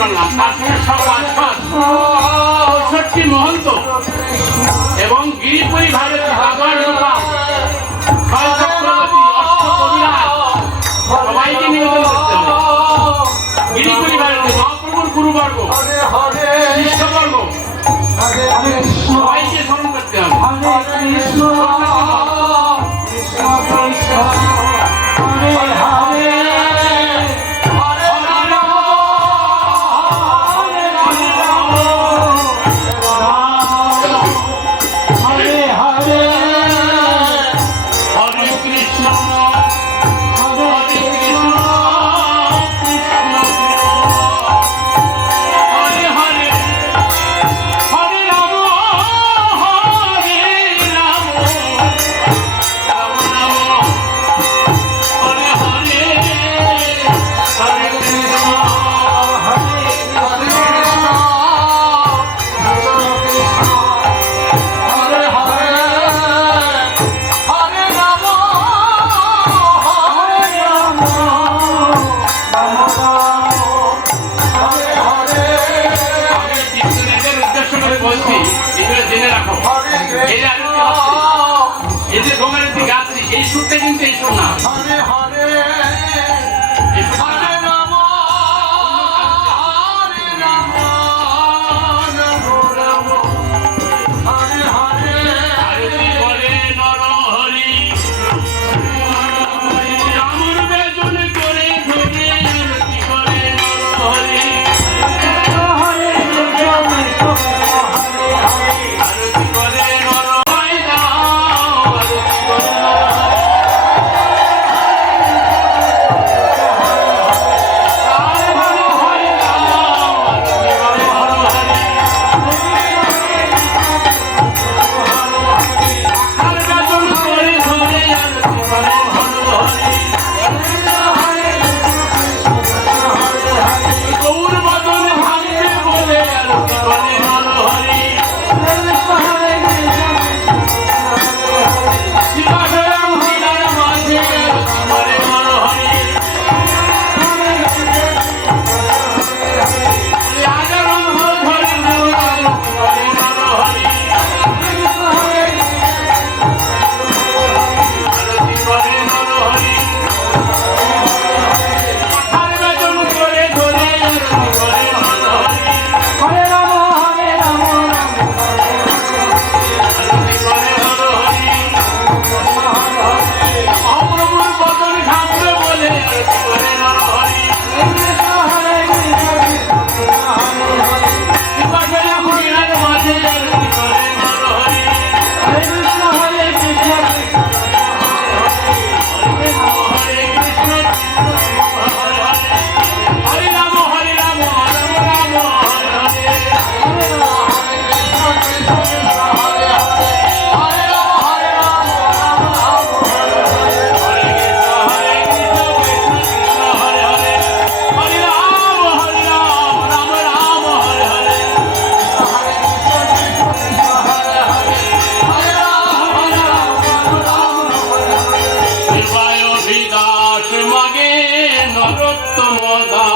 করলাম মহন্ত এবং গিরিপুরী ভারত বাবার গোপাল সবাইকে নিবেদন করতে হবে গিরিপুরী ভারতে মহাপ্রভুর গুরুবর্গ শিষ্যবর্গ সবাইকে স্মরণ করতে হবে Hare Hare Thank. ಸಮೋದಾ